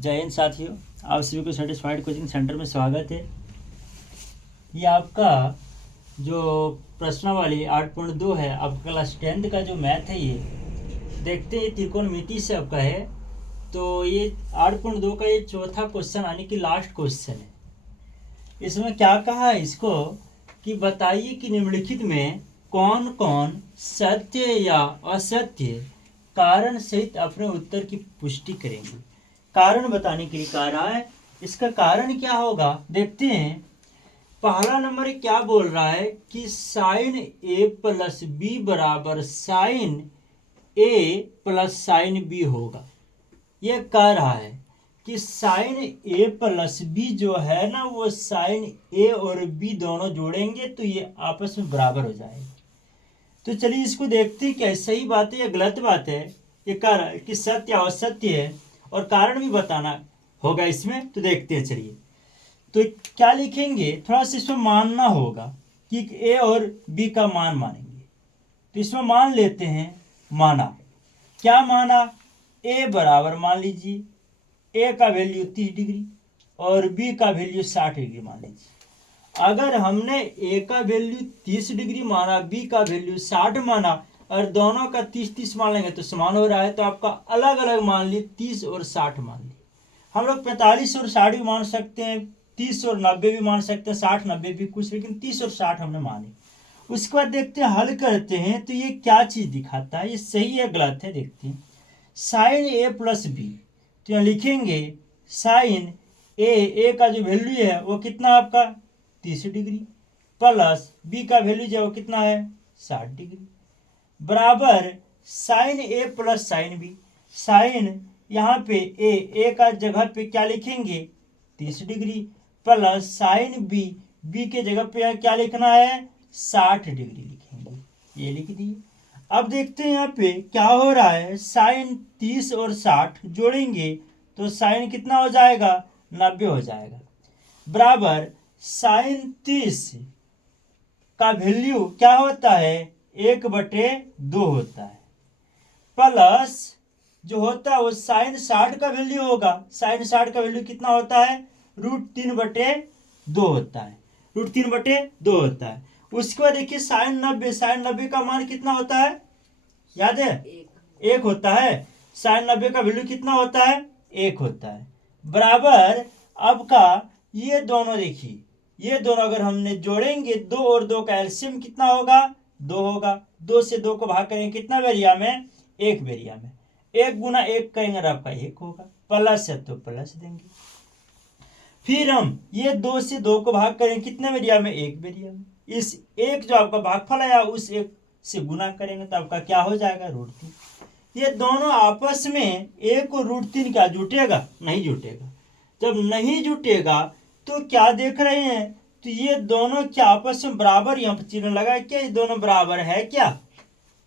जय हिंद साथियों, आप सभी को सेटिस्फाइड कोचिंग सेंटर में स्वागत है। ये आपका जो प्रश्नावली 8.2 है, आपका क्लास 10th का जो मैथ है, ये देखते हैं त्रिकोणमिति से आपका है। तो ये 8.2 का ये चौथा क्वेश्चन यानी कि लास्ट क्वेश्चन है। इसमें क्या कहा है इसको कि बताइए कि निम्नलिखित में कौन कौन सत्य या असत्य कारण सहित अपने उत्तर की पुष्टि करेंगे। कारण बताने के लिए कह रहा है। इसका कारण क्या होगा देखते हैं। पहला नंबर क्या बोल रहा है कि साइन ए प्लस बी बराबर साइन ए प्लस साइन बी होगा। यह कह रहा है कि साइन ए प्लस बी जो है ना, वो साइन ए और बी दोनों जोड़ेंगे तो ये आपस में बराबर हो जाएगा। तो चलिए इसको देखते हैं क्या सही बात है या गलत बात है। ये कह रहा है कि सत्य या असत्य है और कारण भी बताना होगा इसमें। तो देखते हैं चलिए। तो क्या लिखेंगे, थोड़ा सा इसमें मानना होगा कि ए और बी का मान मानेंगे। तो इसमें मान लेते हैं। माना, क्या माना, ए बराबर मान लीजिए ए का वैल्यू 30 डिग्री और बी का वैल्यू 60 डिग्री मान लीजिए। अगर हमने ए का वैल्यू 30 डिग्री माना, बी का वैल्यू 60 माना और दोनों का 30-30 मान लेंगे तो समान हो रहा है। तो आपका अलग अलग मान लिए 30 और 60 मान लिए। हम लोग 45 और 60 भी मान सकते हैं, 30 और 90 भी मान सकते हैं, 60-90 भी कुछ, लेकिन 30 और 60 हमने माने। उसके बाद देखते हैं, हल करते हैं तो ये क्या चीज़ दिखाता है, ये सही है गलत है। देखते हैं साइन ए प्लस बी। तो यहाँ लिखेंगे साइन ए का जो वैल्यू है वो कितना आपका 30 डिग्री प्लस बी का वैल्यू जो वो कितना है 60 डिग्री बराबर साइन ए प्लस साइन बी। साइन यहाँ पे ए का जगह पे क्या लिखेंगे 30 डिग्री प्लस साइन बी के जगह पे क्या लिखना है 60 डिग्री लिखेंगे। ये लिख दिए। अब देखते हैं यहाँ पे क्या हो रहा है। साइन 30 और 60 जोड़ेंगे तो साइन कितना हो जाएगा 90 हो जाएगा बराबर साइन 30 का वैल्यू क्या होता है 1/2 होता है प्लस जो होता है वो साइन 60 का वैल्यू होगा। साइन 60 का वैल्यू कितना होता है √3/2 होता है। √3/2 होता है। उसके बाद देखिए साइन 90 का मान कितना होता है, याद है 1 होता है। साइन 90 का वैल्यू कितना होता है 1 होता है बराबर। अब का ये दोनों देखिए, ये दोनों अगर हमने जोड़ेंगे 2 और 2 का एलसीएम कितना होगा 2 होगा। 2 से 2 को भाग करेंगे कितना बेरिया में 1 बेरिया में। 1 गुना 1 करेंगे आपका 1 होगा। प्लस है तो प्लस देंगे। फिर हम ये 2 से 2 को भाग करेंगे कितने बेरिया में 1 बेरिया में। इस 1 जो आपका भागफल आया उस 1 से गुना करेंगे तो आपका क्या हो जाएगा √3। ये दोनों आपस में 1 और √3 क्या जुटेगा, नहीं जुटेगा। जब नहीं जुटेगा तो क्या देख रहे हैं, तो ये दोनों क्या आपस में बराबर, यहाँ पर चिन्ह लगा है क्या, ये दोनों बराबर है क्या,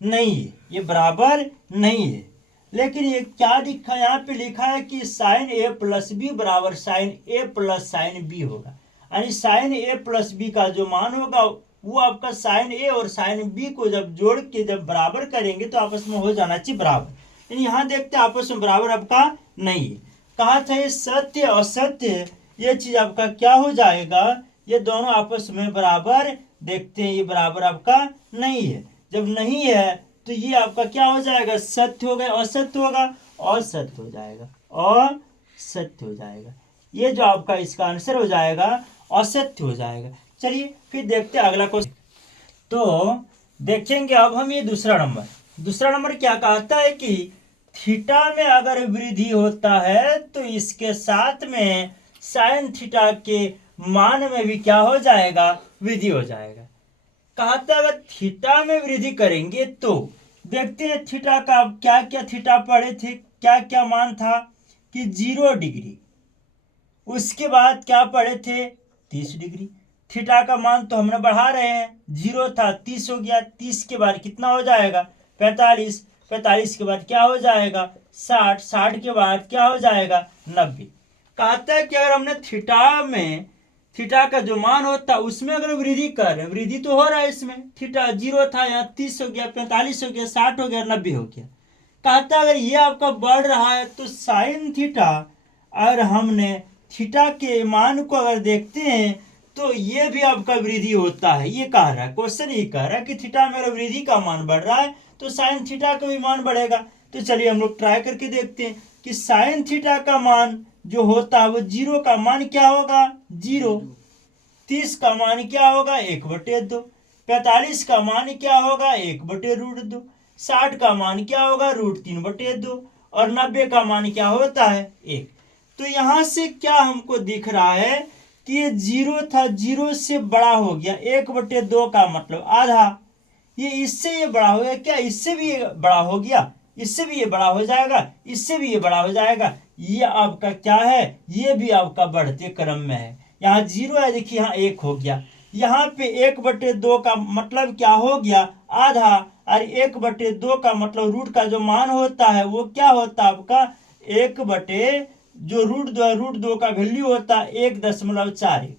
नहीं है, ये बराबर नहीं है। लेकिन ये क्या लिखा, यहाँ पे लिखा है कि साइन ए प्लस बी बराबर साइन ए प्लस साइन बी होगा। यानी साइन ए प्लस बी का जो मान होगा वो आपका साइन ए और साइन बी को जब जोड़ के जब बराबर करेंगे तो आपस में हो जाना चाहिए बराबर। यानी यहाँ देखते हैं आपस में बराबर आपका नहीं है। कहा था ये सत्य असत्य, ये चीज आपका क्या हो जाएगा, ये दोनों आपस में बराबर। देखते हैं ये बराबर आपका नहीं है। जब नहीं है तो ये आपका क्या हो जाएगा, सत्य हो गया, असत्य होगा, असत्य हो जाएगा, असत्य हो जाएगा। ये जो आपका इसका आंसर हो जाएगा असत्य हो जाएगा। चलिए फिर देखते हैं अगला क्वेश्चन। तो देखेंगे अब हम ये दूसरा नंबर क्या कहता है कि थीटा में अगर वृद्धि होता है तो इसके साथ में साइन थीटा के मान में भी क्या हो जाएगा, वृद्धि हो जाएगा। कहता है अगर थीटा में वृद्धि करेंगे तो देखते हैं थीटा का क्या क्या थीटा पढ़े थे, क्या क्या मान था कि 0 डिग्री। उसके बाद क्या पढ़े थे 30 डिग्री। थीटा का मान तो हमने बढ़ा रहे हैं, 0 था 30 हो गया। 30 के बाद कितना हो जाएगा 45। 45 के बाद क्या हो जाएगा 60। 60 के बाद क्या हो जाएगा 90। कहता है कि अगर हमने थीटा का जो मान होता है उसमें अगर वृद्धि कर रहे, वृद्धि तो हो रहा है इसमें। थीटा 0 था, यहाँ 30 हो गया, 45 हो गया, 60 हो गया, 90 हो गया। कहता है अगर ये आपका बढ़ रहा है तो साइन थीटा और हमने थीटा के मान को अगर देखते हैं तो ये भी आपका वृद्धि होता है। ये कह रहा है, क्वेश्चन ये कह रहा है कि थीटा में अगर वृद्धि का मान बढ़ रहा है तो साइन थीटा का भी मान बढ़ेगा। तो चलिए हम लोग ट्राई करके देखते हैं कि साइन थीटा का मान जो होता है वो 0 का मान क्या होगा, 0। 30 का मान क्या होगा, 1/2। 45 का मान क्या होगा, 1/√2। 60 का मान क्या होगा, √3/2। और 90 का मान क्या होता है, 1। तो यहां से क्या हमको दिख रहा है कि ये 0 था, 0 से बड़ा हो गया, 1/2 का मतलब आधा। ये इससे ये बड़ा हो गया क्या, इससे भी ये बड़ा हो गया, इससे भी ये बड़ा हो जाएगा, इससे भी ये बड़ा हो जाएगा। ये आपका क्या है, ये भी आपका बढ़ते क्रम में है। यहाँ 0 है, देखिए यहाँ 1 हो गया। यहाँ पे 1/2 का मतलब क्या हो गया, आधा। और 1/2 का मतलब रूट का जो मान होता है वो क्या होता है आपका, 1 बटे जो √2 का वैल्यू होता है 1.41।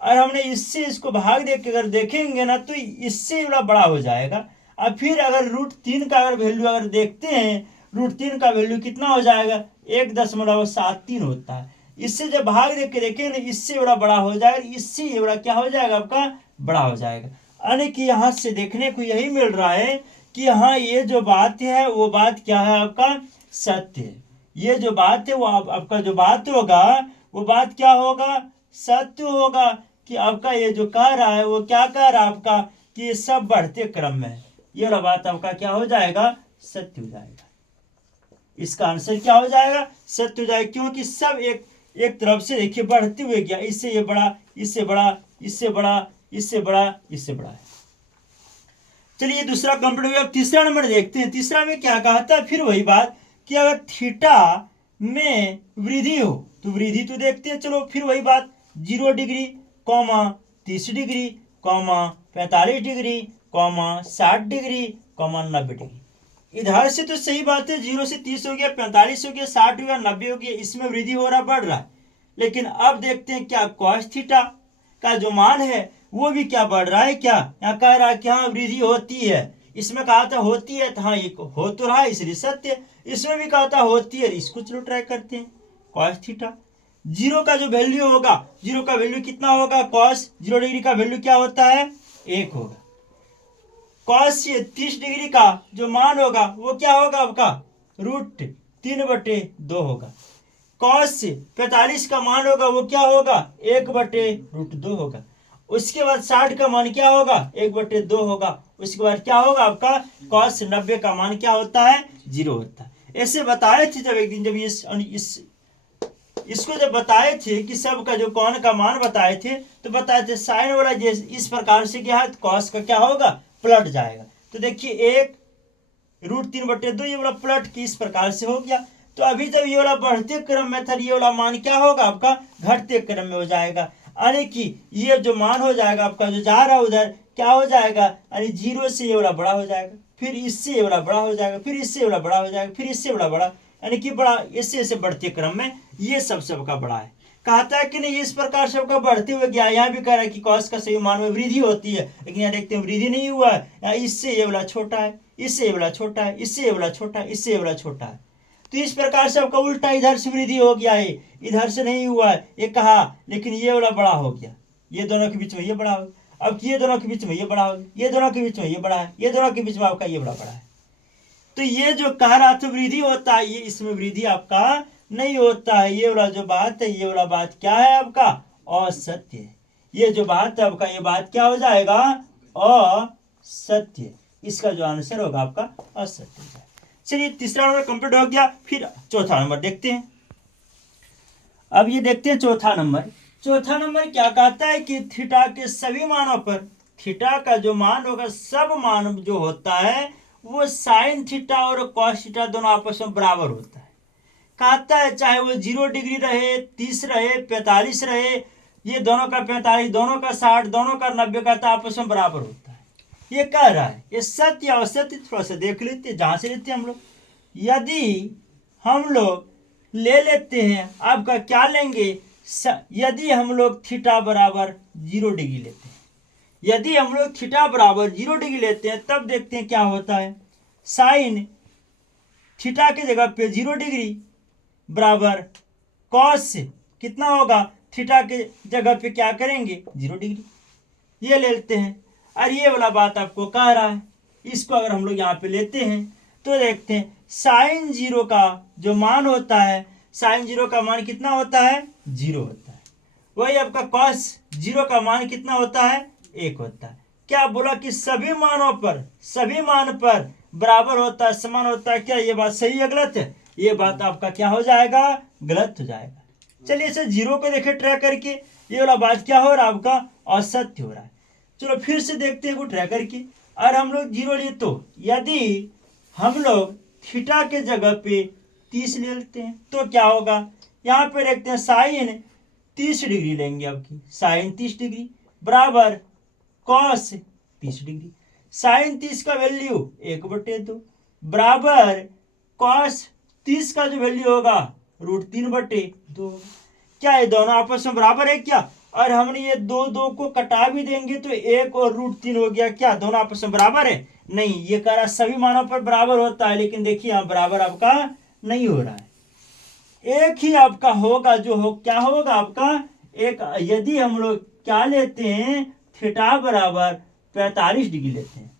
और हमने इससे इसको भाग दे के अगर देखेंगे ना तो इससे बड़ा हो जाएगा। अब फिर अगर √3 का अगर वैल्यू अगर देखते हैं, √3 का वैल्यू कितना हो जाएगा, 1.73 होता है। इससे जब भाग दे के देखेंगे ना इससे बड़ा हो जाएगा, इससे ये बड़ा क्या हो जाएगा, आपका बड़ा हो जाएगा। यानी कि यहाँ से देखने को यही मिल रहा है कि हाँ ये जो बात है वो बात क्या है, आपका सत्य है। ये जो बात है वो आपका जो बात होगा वो बात क्या होगा, सत्य होगा। कि आपका ये जो कह रहा है वो क्या कह रहा है आपका, कि ये सब बढ़ते क्रम में है। ये वाला बात आपका क्या हो जाएगा, सत्य हो जाएगा। इसका आंसर क्या हो जाएगा, सत्य हो जाएगा। क्योंकि सब एक तरफ से देखिए बढ़ते हुए गया, इससे ये बड़ा, इससे बड़ा, इससे बड़ा, इससे बड़ा, इससे बड़ा है। चलिए दूसरा कंप्लीट हो गया। अब तीसरा नंबर देखते हैं। तीसरा में क्या कहता है, फिर वही बात कि अगर थीटा में वृद्धि हो तो वृद्धि तो देखते हैं, चलो फिर वही बात 0 degree, 30 degree, 45 degree, 60 degree, 90 degree. इधर से तो सही बात है, 0 से 30 हो गया, 45 हो गया, 60 हो गया, 90 हो गया, इसमें वृद्धि हो रहा, बढ़ रहा है। लेकिन अब देखते हैं क्या कॉस थीटा का जो मान है वो भी क्या बढ़ रहा है, क्या यहाँ कह रहा है कि हाँ वृद्धि होती है। इसमें कहा था होती है, तो हाँ ये हो तो रहा है इसलिए सत्य। इसमें भी कहा था होती है, इसको चलो ट्राई करते हैं। कॉस थीटा 0 का जो वैल्यू होगा, 0 का वैल्यू कितना होगा, कॉस 0 डिग्री का वैल्यू क्या होता है, 1 होगा। कॉस 30 डिग्री का जो मान होगा वो क्या होगा आपका, √3/2 होगा। कॉस 45 का मान होगा वो क्या होगा, 1/√2 होगा। उसके बाद 60 का मान क्या होगा, 1/2 होगा। उसके बाद क्या होगा आपका, कॉस 90 का मान क्या होता है, 0 होता है। ऐसे बताए थे जब एक दिन, जब इसको जब बताए थे कि सब का जो कौन का मान बताए थे, तो बताए थे साइन वाला जैसे इस प्रकार से क्या है, कॉस का क्या होगा, पलट जाएगा। तो देखिए 1 √3/2 ये वाला पलट की इस प्रकार से हो गया। तो अभी जब ये वाला बढ़ते क्रम में था, ये वाला मान क्या होगा आपका, घटते क्रम में हो जाएगा। यानी कि ये जो मान हो जाएगा आपका जो जा रहा है उधर क्या हो जाएगा, यानी 0 से ये वाला बड़ा हो जाएगा, फिर इससे ये वाला बड़ा हो जाएगा, फिर इससे वाला बड़ा हो जाएगा, फिर इससे बड़ा, यानी कि बड़ा इससे बढ़ते क्रम में ये सबका बड़ा है। कहता है कि नहीं इस प्रकार सबका बढ़ते हुए गया। यहाँ भी कह रहा है कि कॉस का सही मान में वृद्धि होती है, लेकिन यहाँ देखते हैं वृद्धि नहीं हुआ है। इससे ये वाला छोटा है, इससे ये वाला छोटा है, इससे ये वाला छोटा है, इससे ये वाला छोटा है। तो इस प्रकार से आपका उल्टा इधर से वृद्धि हो गया है, इधर से नहीं हुआ है ये कहा, लेकिन ये वाला बड़ा हो गया, ये दोनों के बीच में ये बड़ा हो गया। अब ये दोनों के बीच में ये बड़ा हो गया, ये दोनों के बीच में ये बड़ा है, ये दोनों के बीच में आपका ये बड़ा है। तो ये जो कह रहा था वृद्धि होता है, ये इसमें वृद्धि आपका नहीं होता है। ये वाला जो बात है, ये वाला बात क्या है आपका, असत्य है। ये जो बात है आपका, ये बात क्या हो जाएगा, असत्य। इसका जो आंसर होगा आपका असत्य। चलिए तीसरा नंबर कंप्लीट हो गया। फिर चौथा नंबर देखते हैं। अब ये देखते हैं चौथा नंबर। चौथा नंबर क्या कहता है कि थीटा के सभी मानों पर, थीटा का जो मान होगा, सब मान जो होता है वो साइन थीटा और कॉस थीटा दोनों आपस में बराबर होता है। कहता है चाहे वो 0 डिग्री रहे, 30 रहे, 45 रहे, ये दोनों का 45, दोनों का 60, दोनों का 90 का आपस में बराबर होता है। ये कह रहा है। ये सत्य या असत्य थोड़ा सा देख लेते, जहां से लेते हैं हम लोग। यदि हम लोग ले लेते हैं, आपका क्या लेंगे, यदि हम लोग थीटा बराबर 0 डिग्री लेते हैं, यदि हम लोग थीटा बराबर 0 डिग्री लेते हैं, तब देखते हैं क्या होता है। साइन थीटा की जगह पे 0 डिग्री बराबर कॉस कितना होगा, थीटा के जगह पे क्या करेंगे 0 डिग्री, ये ले लेते हैं। और ये वाला बात आपको कह रहा है, इसको अगर हम लोग यहाँ पे लेते हैं तो देखते हैं साइन 0 का जो मान होता है, साइन 0 का मान कितना होता है 0 होता है। वही आपका कॉस 0 का मान कितना होता है 1 होता है। क्या बोला कि सभी मान पर बराबर होता है, समान होता है। क्या ये बात सही है गलत है? ये बात आपका क्या हो जाएगा, गलत हो जाएगा। चलिए इसे 0 को देखें ट्राई करके, ये वाला बात क्या हो रहा है आपका असत्य हो रहा है। चलो फिर से देखते हैं वो ट्राई करके। और हम लोग 0 लिए तो यदि हम लोग थीटा के जगह पे 30 ले लेते हैं तो क्या होगा, यहाँ पे देखते हैं साइन 30 डिग्री लेंगे आपकी, साइन 30 डिग्री बराबर कॉस 30 डिग्री। साइन 30 का वैल्यू 1/2 बराबर कॉस 30 का जो वैल्यू होगा √3/2। क्या ये दोनों आपस में बराबर है क्या? और हमने ये दो को कटा भी देंगे तो 1 और √3 हो गया। क्या दोनों आपस में बराबर है? नहीं, ये कह रहा सभी मानों पर बराबर होता है, लेकिन देखिए यहाँ बराबर आपका नहीं हो रहा है। एक ही आपका होगा जो हो, क्या होगा आपका एक, यदि हम लोग क्या लेते हैं थीटा बराबर 45 डिग्री लेते हैं।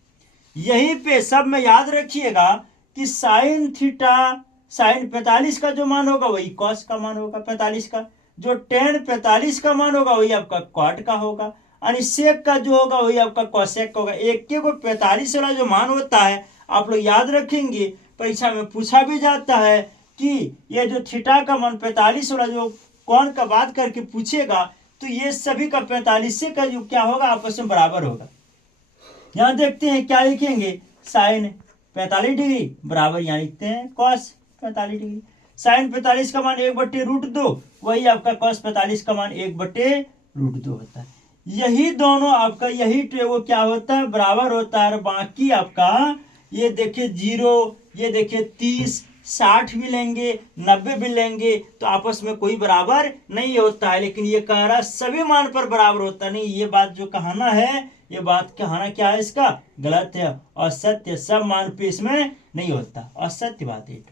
यहीं पे सब में याद रखिएगा कि साइन थीटा, साइन 45 का जो मान होगा वही कॉस का मान होगा 45 का, जो टेन 45 का मान होगा वही आपका कॉट का होगा, और सेक का जो होगा वही आपका कॉसेक का होगा। एक के को 45 वाला जो मान होता है आप लोग याद रखेंगे, परीक्षा में पूछा भी जाता है कि ये जो थीटा का मान 45 वाला जो कौन का बात करके पूछेगा तो ये सभी का 45 का जो क्या होगा आपस में बराबर होगा। यहाँ देखते हैं क्या लिखेंगे, साइन 45 डिग्री बराबर यहाँ लिखते हैं कॉस 45 डिग्री। साइन 45 का मान 1/√2, वही आपका कॉस 45 का मान 1/√2 होता है। यही दोनों आपका यही वो क्या होता है बराबर होता है। और बाकी आपका ये देखिए 0, ये देखिए 30, 60 भी लेंगे 90 भी लेंगे तो आपस में कोई बराबर नहीं होता है। लेकिन ये कह रहा सभी मान पर बराबर होता नहीं, ये बात जो कहना है, ये बात कहना क्या है इसका गलत है, असत्य, सब मान पे इसमें नहीं होता, असत्य बात है।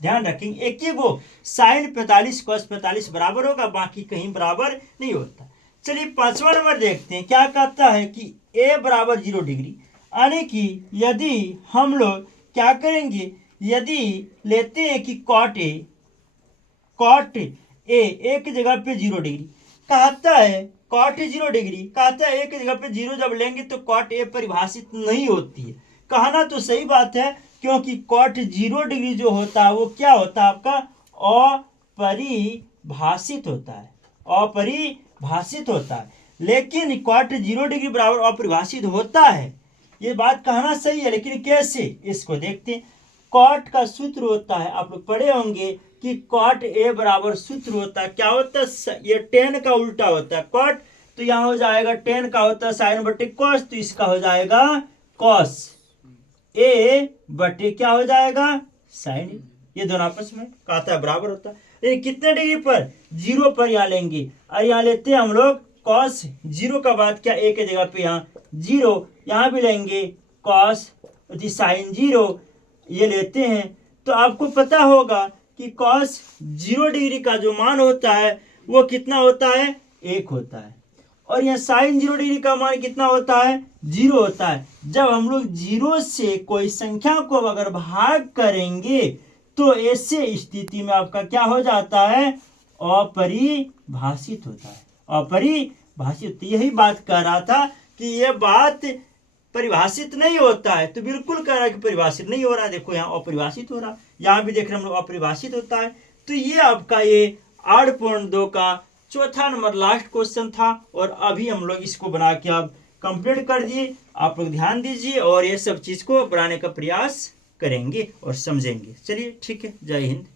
ध्यान रखेंगे एक ही गो साइन 45 कॉस 45 बराबर होगा, बाकी कहीं बराबर नहीं होता। चलिए 5वां नंबर देखते हैं क्या कहता है कि a बराबर 0 डिग्री, यानी कि यदि हम लोग क्या करेंगे, यदि लेते हैं कि कॉट ए की जगह पे 0 डिग्री कहता है, कॉट 0 डिग्री कहता है, ए की जगह पे 0 जब लेंगे तो कॉट ए परिभाषित नहीं होती है। कहना तो सही बात है, क्योंकि कॉट 0 डिग्री जो होता है वो क्या होता है आपका अपरिभाषित होता है, अपरिभाषित होता है। लेकिन कॉट 0 डिग्री बराबर अपरिभाषित होता है, ये बात कहना सही है, लेकिन कैसे इसको देखते हैं। कॉट का सूत्र होता है, आप लोग पढ़े होंगे कि कॉट ए बराबर सूत्र होता है, क्या होता है, ये टेन का उल्टा होता है कॉट, तो यहाँ हो जाएगा टेन का होता है साइन बटे कॉस, तो इसका हो जाएगा कॉस ए बटे क्या हो जाएगा साइन। ये दोनों आपस में कहता है बराबर होता है, लेकिन कितने डिग्री पर 0 पर यहाँ लेंगे, और यहाँ लेते हैं हम लोग कॉस 0 का बाद क्या ए के जगह पे यहाँ 0, यहाँ भी लेंगे कॉस साइन 0 ये लेते हैं। तो आपको पता होगा कि कॉस 0 डिग्री का जो मान होता है वो कितना होता है 1 होता है, और यहाँ साइन 0 डिग्री का मान कितना होता है 0 होता है। जब हम लोग 0 से कोई संख्या को अगर भाग करेंगे तो ऐसे स्थिति में आपका क्या हो जाता है अपरिभाषित होता है, अपरिभाषित। यही बात कह रहा था कि ये बात परिभाषित नहीं होता है, तो बिल्कुल कह रहा है कि परिभाषित नहीं हो रहा है। देखो यहाँ अपरिभाषित हो रहा, यहाँ भी देख रहे हम लोग अपरिभाषित होता है। तो ये आपका ये 8.2 का चौथा नंबर लास्ट क्वेश्चन था, और अभी हम लोग इसको बना के आप कंप्लीट कर दिए। आप लोग ध्यान दीजिए और ये सब चीज़ को बनाने का प्रयास करेंगे और समझेंगे। चलिए ठीक है, जय हिंद।